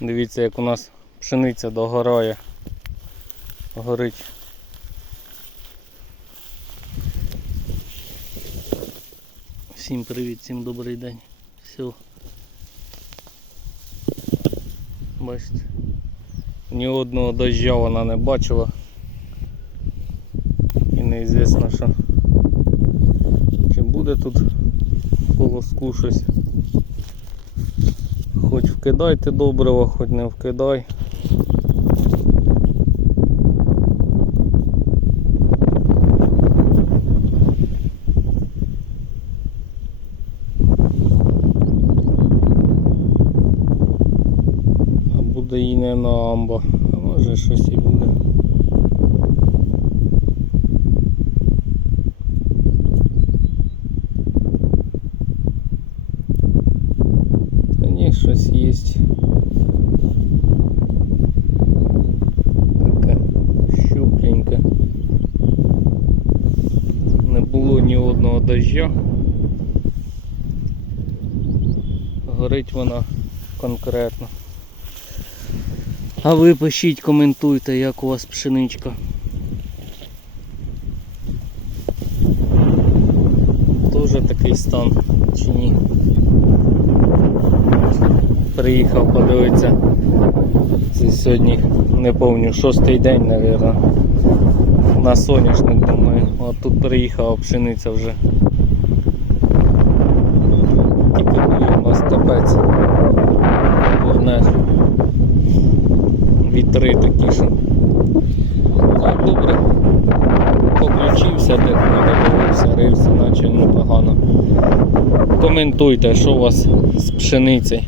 Дивіться, як у нас пшениця догорає. Горить. Всім привіт, всім добрий день. Все. Бачите. Ні одного дождя вона не бачила. І неізвісно, що чи буде тут колоску щось. Хоч вкидайте доброго, хоч не вкидай. А буде і не на амба, а може щось і буде. Та ні, щось є. Таке щупленьке. Не було ні одного дождя. Горить вона конкретно. А ви пишіть, коментуйте, як у вас пшеничка. Тоже такий стан чи ні? Приїхав подивитися. Це сьогодні не пам'ятаю, шостий день, мабуть. На соняшник, думаю. От тут приїхала пшениця вже. Тільки у нас капець. Горнеш. Вітри такі що. Так, добре. Поключився, де не рився, наче непогано. Коментуйте, що у вас з пшеницею.